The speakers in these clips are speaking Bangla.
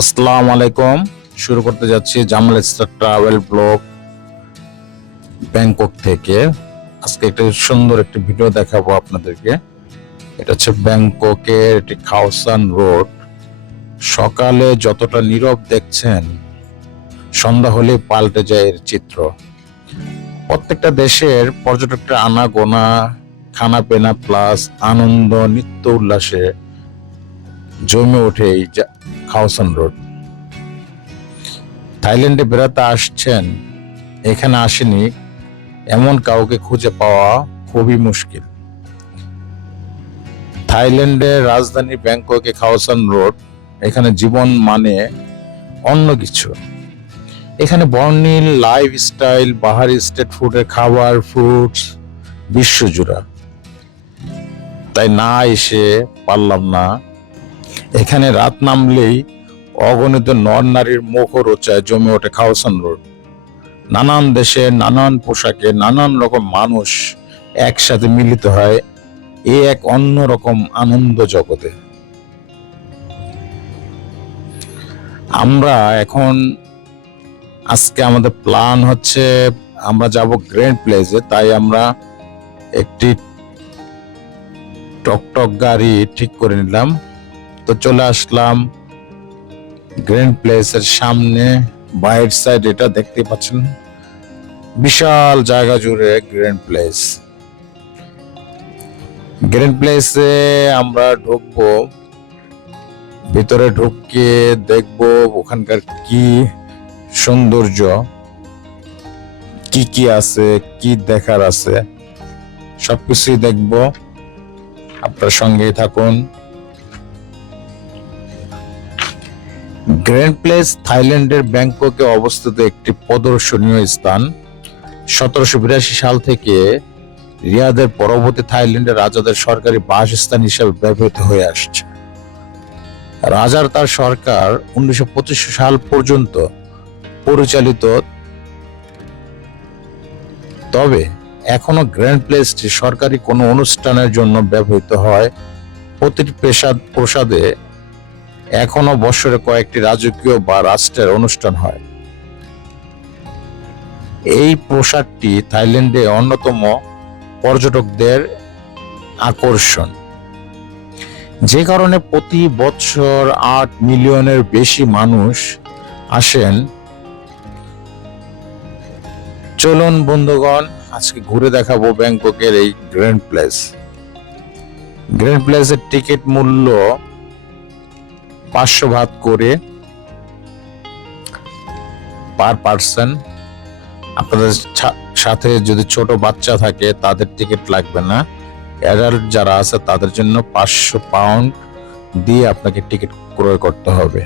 আসসালামু আলাইকুম। শুরু করতে যাচ্ছি Jamal star travel blog Bangkok থেকে। আজকে একটা সুন্দর একটি ভিডিও দেখাবো আপনাদেরকে। এটা হচ্ছে ব্যাংককের একটি খাওসান রোড। সকালে যতটা নীরব দেখছেন, সন্ধ্যা হলে পাল্টে যায় এর চিত্র। প্রত্যেকটা দেশের পর্যটকরা আনাগোনা, খানা পেনা প্লাস আনন্দ, নিত্য উল্লাসে জমে ওঠে এই খাওসান রোড। থাইল্যান্ডে বেড়াতে আসছেন, এখানে আসেনি এমন কাউকে খুঁজে পাওয়া খুবই মুশকিল। থাইল্যান্ডের রাজধানী ব্যাংককে খাওসান রোড, এখানে জীবন মানে অন্য কিছু। এখানে বর্ণিল লাইফস্টাইল, বাহারি স্ট্রিট ফুডের খাবার, ফ্রুটস বিশ্বজুড়া। তাই না এসে পারলাম না। এখানে রাত নামলেই অগণিত নর নারীর মুখরোচায় জমে ওঠে খাওসান রোড। নানান দেশে, নানান পোশাকে, নানান রকম মানুষ একসাথে মিলিত হয় এক অন্যরকম আনন্দ জগতে। আমরা এখন আজকে আমাদের প্ল্যান হচ্ছে আমরা যাব গ্র্যান্ড প্লেসে। তাই আমরা একটি টকটক গাড়ি ঠিক করে নিলাম। তো চলে আসলাম গ্র্যান্ড প্লেসের সামনে। বাইর সাইড এটা দেখতে পাচ্ছেন, বিশাল জায়গা জুড়ে গ্র্যান্ড প্লেস। গ্র্যান্ড প্লেসে আমরা ঢুকবো, ভিতরে ঢুকে দেখবো ওখানকার কি সৌন্দর্য, কি কি আছে, কি দেখার আছে, সবকিছুই দেখবো। আপনার সঙ্গে থাকুন। গ্র্যান্ড প্লেস থাইল্যান্ডের ব্যাংককে অবস্থিত একটি প্রদর্শনীয় স্থান। 1782 সাল থেকে রিয়াদের পরবর্তী থাইল্যান্ডের রাজাদের সরকারি বাসস্থান হিসেবে ব্যবহৃত হয়ে আসছে। রাজার তার সরকার 1925 সাল পর্যন্ত পরিচালিত। তবে এখনো গ্র্যান্ড প্লেসটি সরকারি কোনো অনুষ্ঠানের জন্য ব্যবহৃত হয়। প্রতিটি প্রসাদে এখনো বছরে কয়েকটি রাজকীয় বা রাষ্ট্রের অনুষ্ঠান হয়। এই প্রাসাদটি থাইল্যান্ডে অন্যতম পর্যটকদের আকর্ষণ, যে কারণে প্রতি বছর 8 মিলিয়নের বেশি মানুষ আসেন। চলুন বন্ধুগণ, আজকে ঘুরে দেখাবো ব্যাংককের এই গ্র্যান্ড প্লেস। গ্র্যান্ড প্লেসের টিকিট মূল্য 500 বাত করে পার পার্সন। আপনাদের সাথে যদি ছোট বাচ্চা থাকে তাদের টিকিট লাগবে না। অ্যাডাল্ট যারা আছে তাদের জন্য 500 পাউন্ড দিয়ে আপনাকে টিকিট ক্রয় করতে হবে।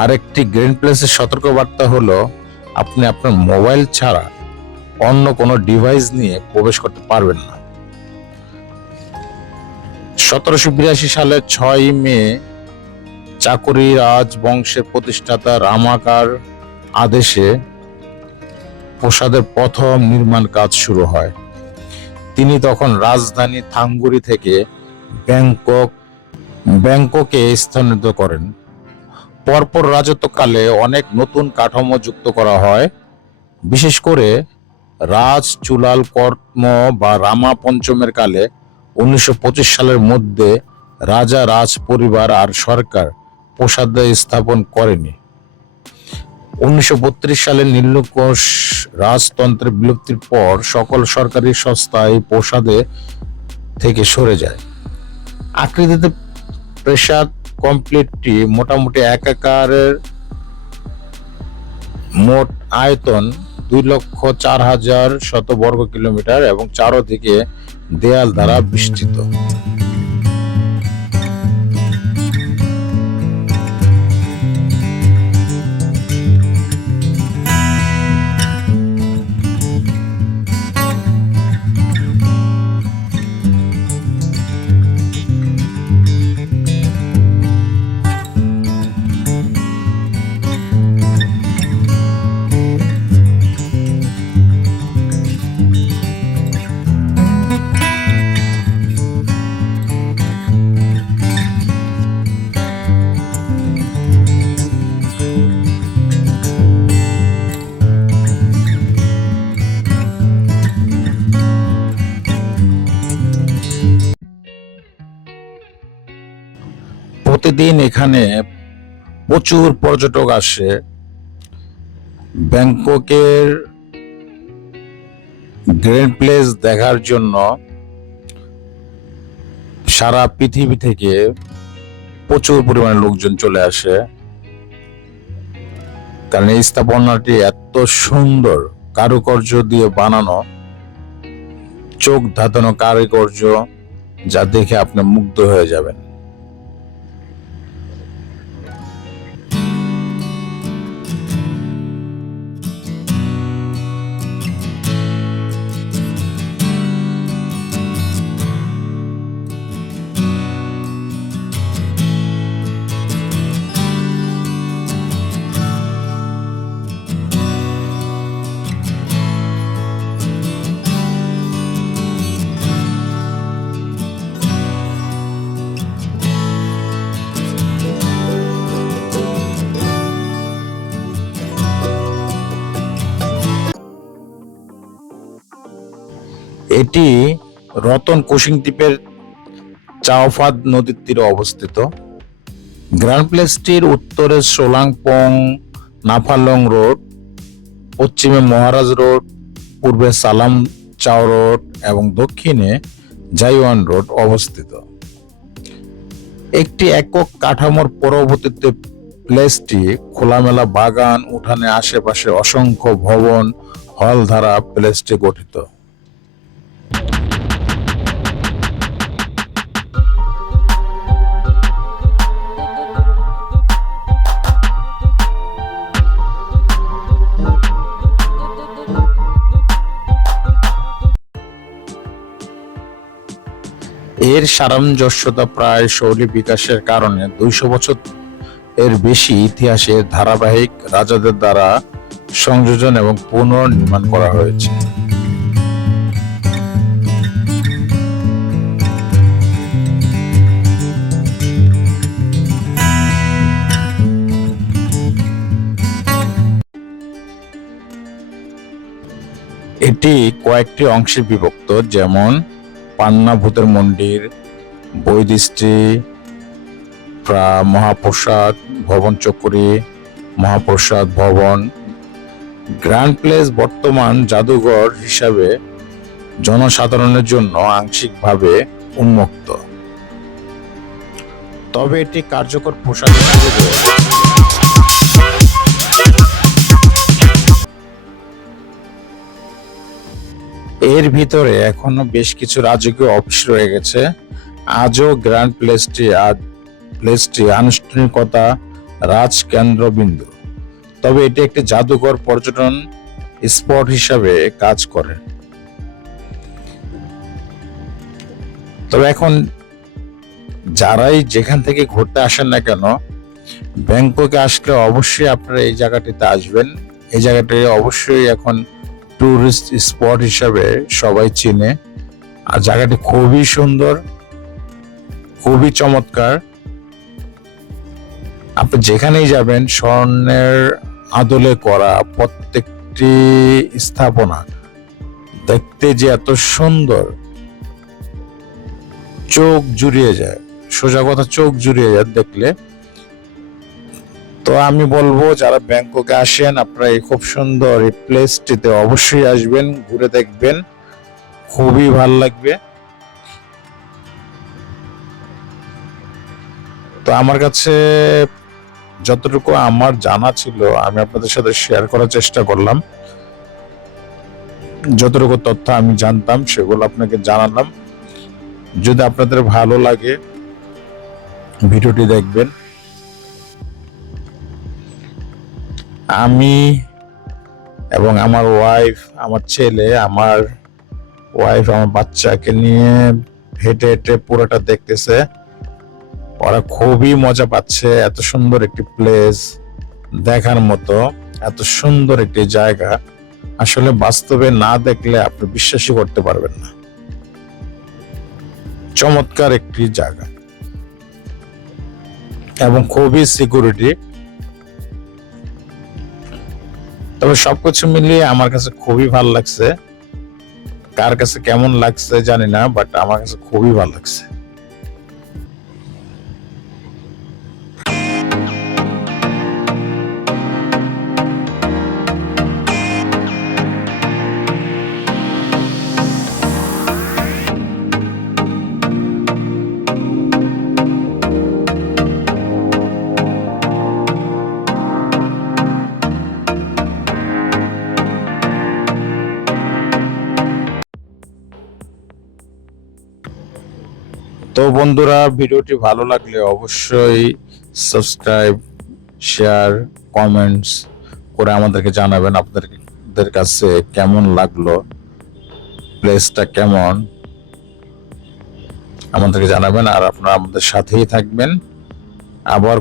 আরেকটি গ্র্যান্ড প্লেসের সতর্কবার্তা হলো, আপনি আপনার মোবাইল ছাড়া অন্য কোনো ডিভাইস নিয়ে প্রবেশ করতে পারবেন না। 1782 সালের 6 মে চাকরি রাজবংশের প্রতিষ্ঠাতা রামাকার আদেশে প্রাসাদের প্রথম নির্মাণ কাজ শুরু হয়। তিনি তখন রাজধানী থাঙ্গুরি থেকে ব্যাংককে স্থানান্তরিত করেন। পরপর রাজত্বকালে অনেক নতুন কাঠামো যুক্ত করা হয়, বিশেষ করে রাজ চুলাল কর্ম বা রামা পঞ্চমের কালে। 1925 সালের মধ্যে রাজা, রাজ পরিবার আর সরকার প্রাসাদ স্থাপন করেনি। 1932 সালে নীলনকুশ রাজতন্ত্রের বিলুপ্তির পর সকল সরকারি সংস্থা এই প্রাসাদে থেকে সরে যায়। আকৃতিতে প্রাসাদ কমপ্লেক্সটি মোটামুটি একাকারের। মোট আয়তন 2,04,000 বর্গ কিলোমিটার এবং চারদিকে দেয়াল দ্বারা বেষ্টিত। প্রতিদিন এখানে প্রচুর পর্যটক আসে ব্যাংককের গ্র্যান্ড প্লেস দেখার জন্য। সারা পৃথিবী থেকে প্রচুর পরিমাণে লোকজন চলে আসে, কারণ এই স্থাপনাটি এত সুন্দর কারুকার্য দিয়ে বানানো, চোখ ধাঁধানো কারুকার্য, যা দেখে আপনি মুগ্ধ হয়ে যাবেন। এটি রতন কুশিং দ্বীপের চাওফাদ নদীর তীরে অবস্থিত। গ্র্যান্ড প্লেসটির উত্তরে সোলাংপং নাফালং রোড, পশ্চিমে মহারাজ রোড, পূর্বে সালাম চাও রোড এবং দক্ষিণে জাইওয়ান রোড অবস্থিত। একটি একক কাঠামোর পরবর্তীতে প্লেসটি খোলামেলা বাগান, উঠানে আশেপাশে অসংখ্য ভবন, হল দ্বারা প্লেসটি গঠিত। এর সামঞ্জস্যতা প্রায় শৈলী বিকাশের কারণে 200 বছর এর বেশি ইতিহাসের ধারাবাহিক রাজাদের দ্বারা সংযোজন এবং পুনর্নির্মাণ করা হয়েছে। এটি কয়েকটি অংশে বিভক্ত, যেমন পান্না ভূতের মন্দির, বৈদিশ্রী, মহাপ্রসাদ ভবন চক্রী, মহাপ্রসাদ ভবন। গ্র্যান্ড প্লেস বর্তমান জাদুঘর হিসাবে জনসাধারণের জন্য আংশিকভাবে উন্মুক্ত, তবে এটি কার্যকর পোশাক হিসেবে এর ভিতরে এখনো বেশ কিছু রাজকীয় অফিস রয়ে গেছে। আজও গ্র্যান্ড প্লেসটি আনুষ্ঠানিকতা রাজ কেন্দ্রবিন্দু, তবে এটি একটি জাদুঘর পর্যটন স্পট হিসাবে কাজ করে। তবে এখন যারাই যেখান থেকে ঘুরতে আসেন না কেন, ব্যাংককে আসলে অবশ্যই আপনারা এই জায়গাটিতে আসবেন। এই জায়গাটি অবশ্যই এখন টুরিস্ট স্পট হিসাবে সবাই চিনে, আর জায়গাটি খুবই সুন্দর, খুবই চমৎকার। আপনি যেখানেই যাবেন, স্বর্ণের আদলে করা প্রত্যেকটি স্থাপনা দেখতে যে এত সুন্দর, চোখ জুড়িয়ে যায়, সোজা কথা চোখ জুড়িয়ে যায় দেখলে। তো আমি বলবো, যারা ব্যাংককে আসেন, আপনারা এই খুব সুন্দর এই প্লেসটিতে অবশ্যই আসবেন, ঘুরে দেখবেন, খুবই ভালো লাগবে। তো আমার কাছে যতটুকু আমার জানা ছিল আমি আপনাদের সাথে শেয়ার করার চেষ্টা করলাম। যতটুকু তথ্য আমি জানতাম সেগুলো আপনাকে জানালাম। যদি আপনাদের ভালো লাগে ভিডিওটি দেখবেন। আমি এবং আমার ওয়াইফ, আমার ছেলে, আমার বাচ্চাকে নিয়ে হেঁটে হেঁটে পুরোটা দেখতেছে। ওরা খুবই মজা পাচ্ছে। এত সুন্দর একটি প্লেস দেখার মতো, এত সুন্দর একটি জায়গা আসলে বাস্তবে না দেখলে আপনি বিশ্বাসই করতে পারবেন না। চমৎকার একটি জায়গা এবং খুবই সিকিউরিটি। তবে সবকিছু মিলিয়ে আমার কাছে খুবই ভালো লাগছে। কার কাছে কেমন লাগছে জানি না, বাট আমার কাছে খুবই ভালো লাগছে। তো বন্ধুরা, ভিডিওটি ভালো লাগলে অবশ্যই সাবস্ক্রাইব, শেয়ার, কমেন্টস করে আমাদেরকে জানাবেন আপনাদের কাছে কেমন লাগলো, প্লেসটা কেমন আমাদেরকে জানাবেন। আর আপনারা আমাদের সাথেই থাকবেন। আবার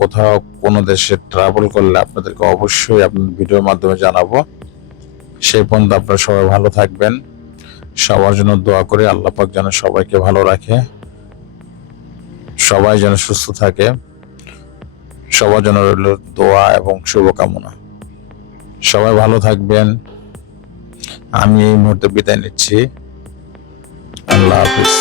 কোথাও কোনো দেশে ট্রাভেল করলে আপনাদেরকে অবশ্যই আপনার ভিডিওর মাধ্যমে জানাবো। সেই পর্যন্ত আপনারা সবাই ভালো থাকবেন। সবার জন্য দোয়া করি, আল্লাহ পাক যেন সবাইকে ভালো রাখে, সবাই যেন সুস্থ থাকে, সবার জন্য রইল দোয়া এবং শুভকামনা। সবাই ভালো থাকবেন। আমি এই মুহূর্তে বিদায় নিচ্ছি। আল্লাহ হাফিজ।